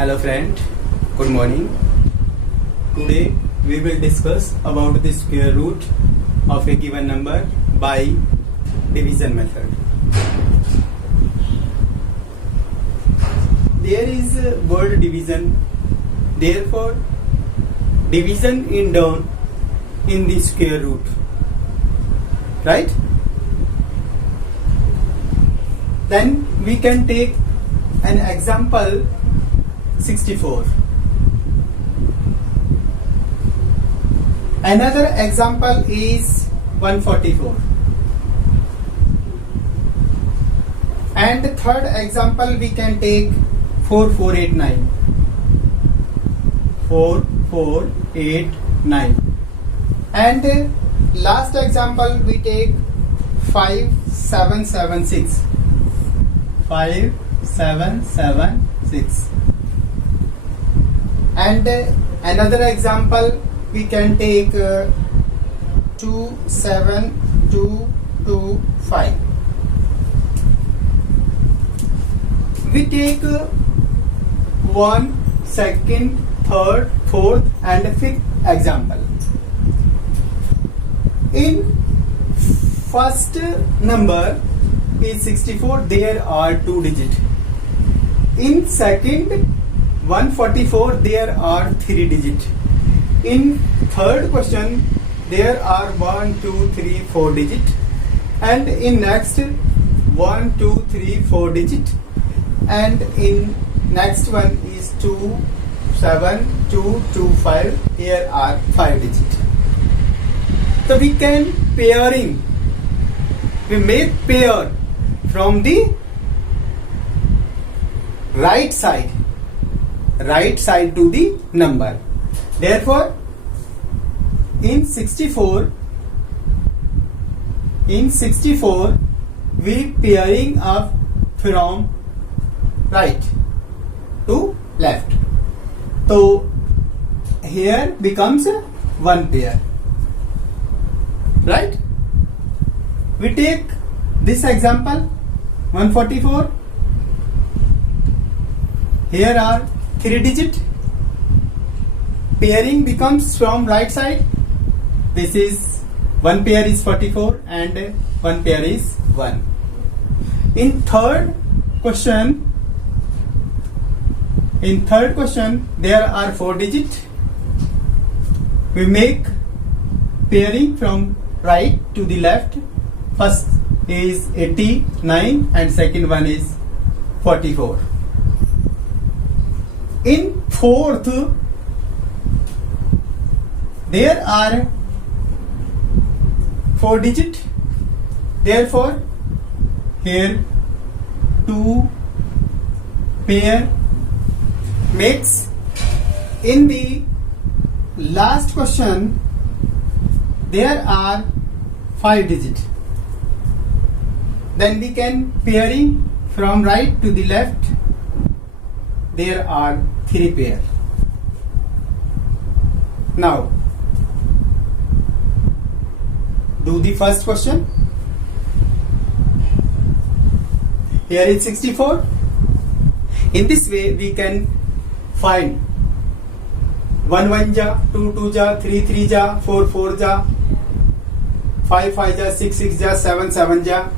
Hello friend, good morning. Today we will discuss about the square root of a given number by division method. There is a word division, therefore division is done in the square root, right? Then we can take an example 64. Another example is 144. And the third example we can take 4489. 4489. And last example we take 5776. 5776. And another example we can take 27225. We take 1, 2nd, 3rd, 4th and 5th example. In first number is 64, there are 2 digits. In second 144, there are 3 digits. In third question there are 1, 2, 3, 4 digits. And in next 1, 2, 3, 4 digits. And in next one is 2, 7, 2, 2, 5. Here are 5 digits. So we can pairing. We make pair from the right side to the number. Therefore, in 64 we pairing up from right to left. So here becomes one pair, right? We take this example 144. Here are 3 digits. Pairing becomes from right side. This is one pair is 44 and one pair is 1. In third question there are 4 digits. We make pairing from right to the left. First is 89 and second one is 44. In fourth there are 4 digits. Therefore here 2 pair makes. In the last question there are 5 digits. Then we can pairing from right to the left. There are 3 pairs. Now do the first question. Here is 64. In this way we can find 1 1 ja, 2 2 ja, 3 3 ja, 4 4 ja, 5 5 ja, 6 6 ja, 7 7 ja.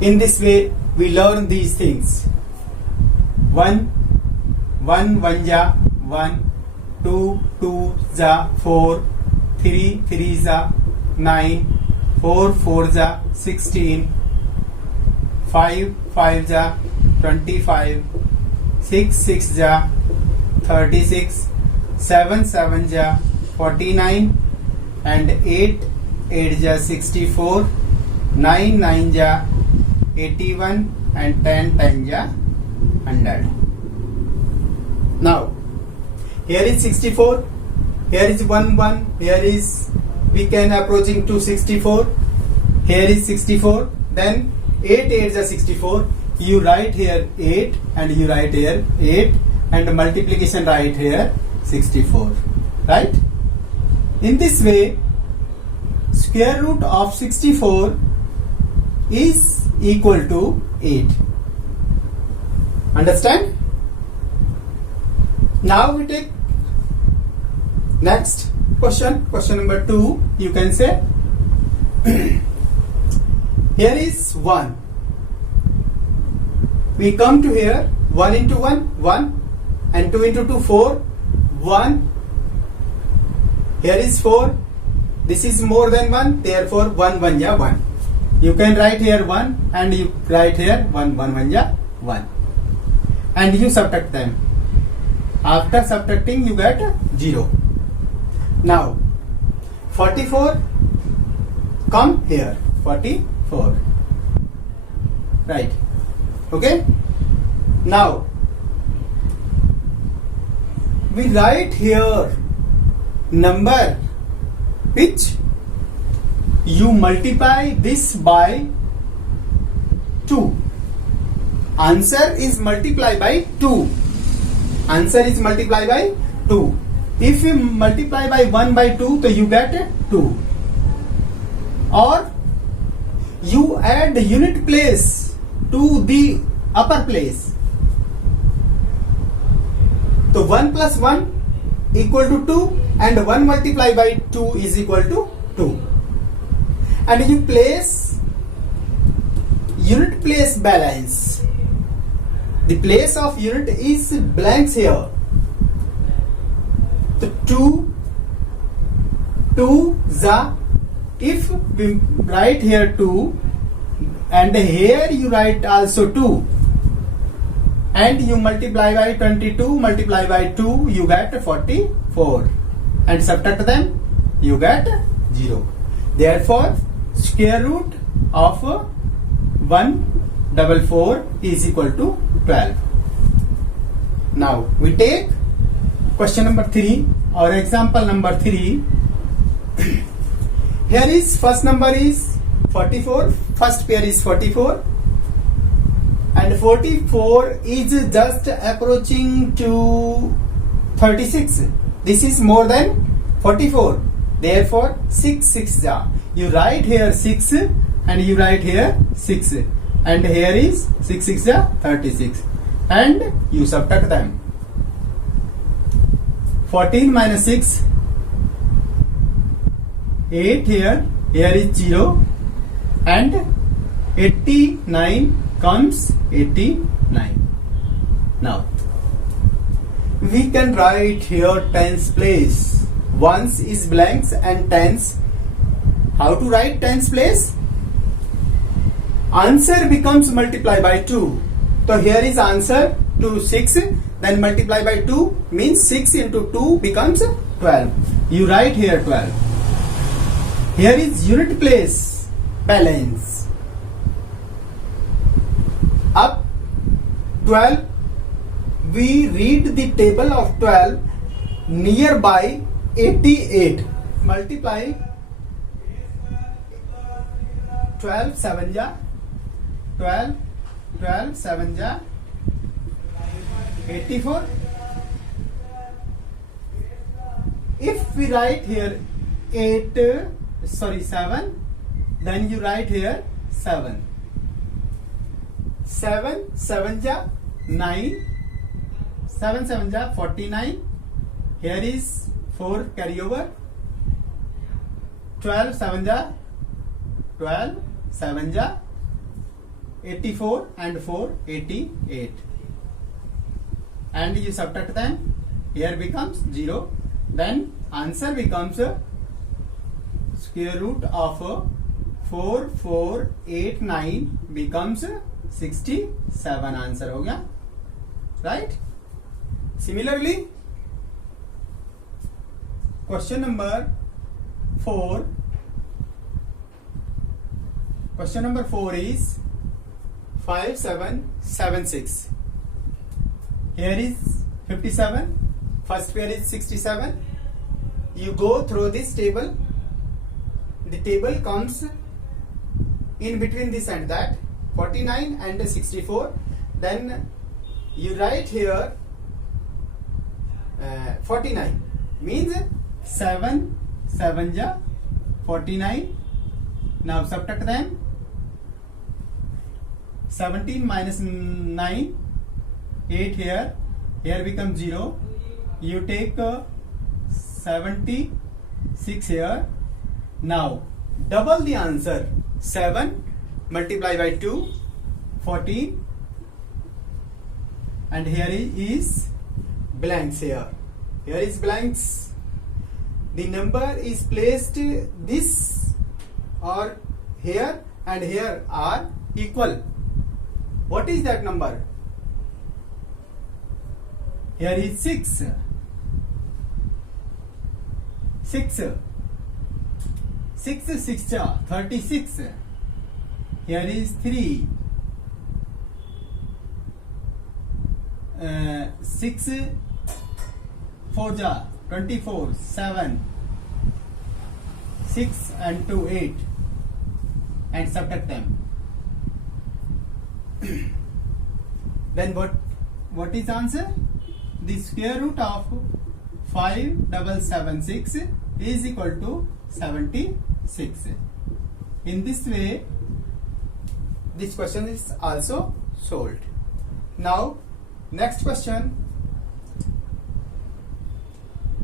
In this way we learn these things. 1 1 1 ja, 1, 2 2 ja, 4, 3 3 ja, 9, 4 4 ja, 16, 5 5 ja, 25, 6 6 ja, 36, 7 7 ja, 49 and 8 8 ja, 64, 9 9 ja, 81 and 10 10 ja, 100. Now here is 64, here is 1 1, here is we can approaching to 64. Here is 64, then 8 8 is 64. You write here 8 and you write here 8 and multiplication write here 64, right? In this way square root of 64 is equal to 8. Understand? Now we take next question. Question number 2. You can say here is 1. We come to here 1 into 1 1 and 2 into 2 4 1. Here is 4. This is more than 1, therefore 1 1 ja 1. You can write here 1 and you write here 1 1 1 ja 1. And you subtract them. After subtracting you get 0. Now 44 come here 44. Right. Okay. Now we write here number which you multiply this by 2. Answer is multiply by 2. Answer is multiply by 2. If you multiply by 1 by 2, so you get 2. Or you add unit place to the upper place. So 1 plus 1 equal to 2 and 1 multiplied by 2 is equal to 2. And you place unit place balance. The place of unit is blanks here. So 2 za. If we write here 2 and here you write also 2 and you multiply by 22 multiply by 2 you get 44 and subtract them you get 0. Therefore square root of 144 is equal to 12. Now we take question number 3 or example number 3. Here is first number is 44. First pair is 44 and 44 is just approaching to 36. This is more than 44. Therefore 6 6 ja. You write here 6 and you write here 6 and here is 6 6 ja 36 and you subtract them. 14 minus 6 8 here is 0 and 89 comes 89. Now we can write here tens place. Ones is blanks and tens. How to write tens place? Answer becomes multiply by 2. So here is answer to 6, then multiply by 2 means 6 into 2 becomes 12. You write here 12. Here is unit place balance. Up 12, we read the table of 12 nearby 88. Multiply 12 7 ja 12 12 7 ja 84. If we write here 7, then you write here 7. 7 7 ja 9. 7 7 ja 49. Here is 4 carry over. 12 7 ja 12. 7 ja 84 and 4 88. And you subtract them. Here becomes 0. Then answer becomes square root of 4489 becomes 67. Answer हो गया, right? Similarly, question number 4. Question number 4 is 5776. Here is 57. First pair is 67. You go through this table. The table comes in between this and that, 49 and 64. Then you write here 49 means 7 7 ja 49. Now subtract them. 17 minus 9 8 here becomes 0 you take 76 here. Now double the answer. 7 multiply by 2, 14, and here is blanks here. Here is blanks. The number is placed this or here and here are equal. What is that number? Here is 6. 6. 6 6 36. Here is 3. 6 4 24. 7. 6 and 2 8. And subtract them. Then what is answer? The square root of 5776 is equal to 76. In this way, this question is also solved. Now, next question.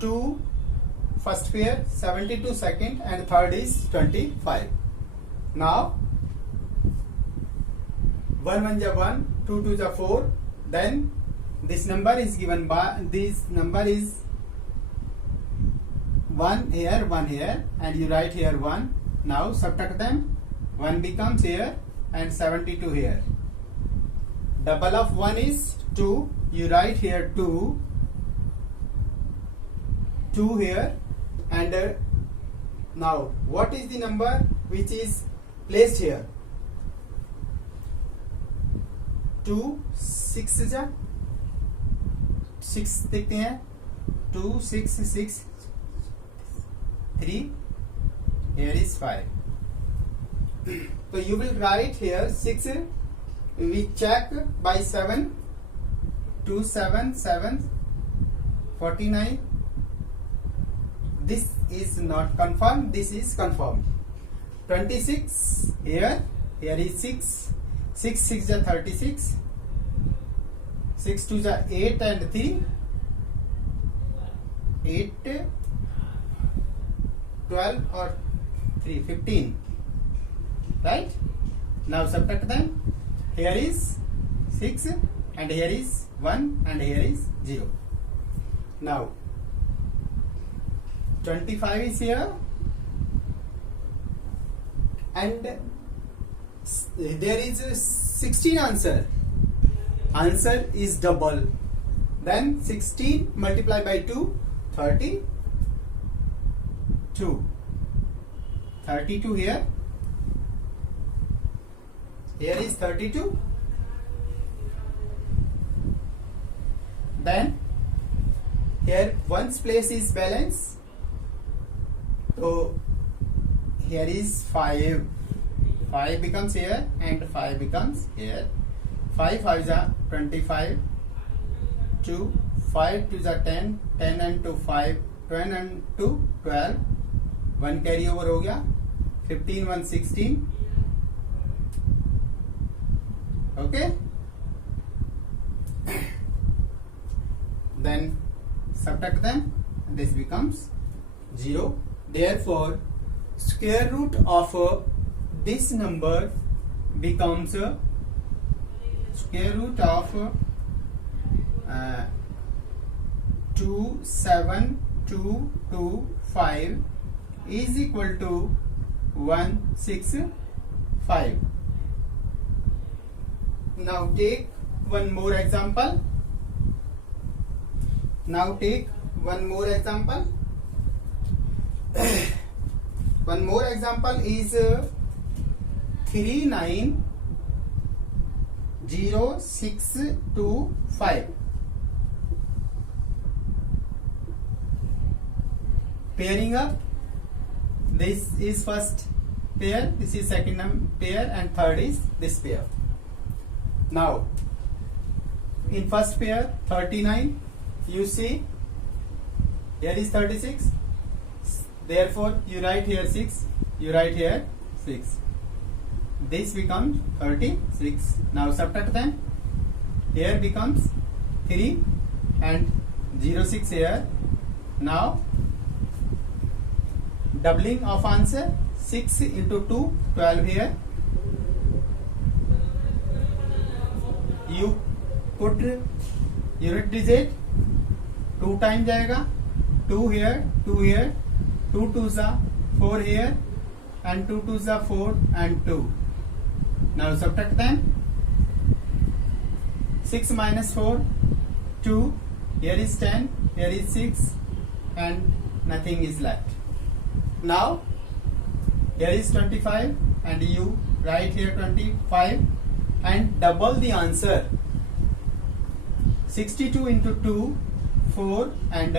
2 first pair, 72 second, and third is 25. Now 1 1 ja 1, 2 2 ja 4. Then this number is given by this number is 1 here, 1 here, and you write here 1. Now subtract them. 1 becomes here and 72 here. Double of 1 is 2. You write here 2. 2 here, and now what is the number which is placed here? 2 6 जा 6 देखते हैं. 2 6 6 3. Here is 5. So you will write here 6. We check by 7. 2 7 7 49. This is not confirmed. This is confirmed. 26 here. Here is 6. 6 6 ja 36. 6 2 ja 8 and 3. 8 12 or 3 15. Right? Now subtract them. Here is 6 and here is 1 and here is 0. Now 25 is here, and there is a 16 answer. Answer is double. Then 16 multiplied by 2, 32. 32 here. Here is 32. Then here one's place is balance. So here is 5. 5 becomes here and 5 becomes here. 5 5 is 25. 2 5 2 is 10. 10 and 2 5. 10 and 2 12. 1 carry over हो गया. 15 1 16. Okay. Then subtract them. This becomes 0. Therefore, square root of this number becomes square root of 27225 is equal to 165. Now take one more example. One more example is 390625. Pairing up. This is first pair, this is second pair, and third is this pair. Now in first pair 39, you see here is 36. Therefore, you write here 6, you write here 6. This becomes 36. Now subtract them. Here becomes 3 and 06 here. Now doubling of answer, 6 into 2, 12 here. You put unit digit, 2 time जाएगा, 2 here, 2 here, 2 2s are 4 here, and 2 2s are 4 and 2. Now subtract them. 6 minus 4, 2. Here is 10, here is 6, and nothing is left. Now here is 25, and you write here 25 and double the answer. 62 into 2, 4 and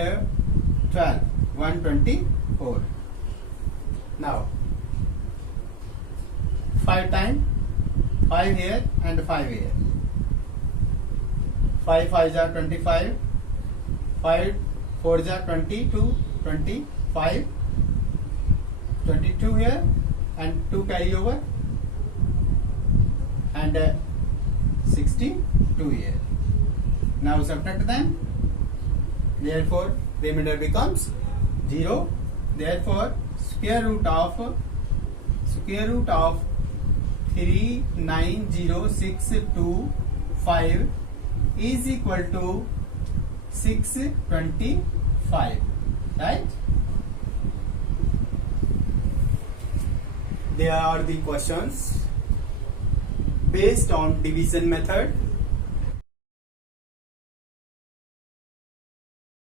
12, 124. Now 5 times, 5 here and 5 here. 5 5s are 25, 5 4s are 22, 25, 22 here and 2 carry over, and 62 here. Now subtract them. Therefore remainder becomes 0. Therefore square root of 390,625 is equal to 625, right? There are the questions based on division method.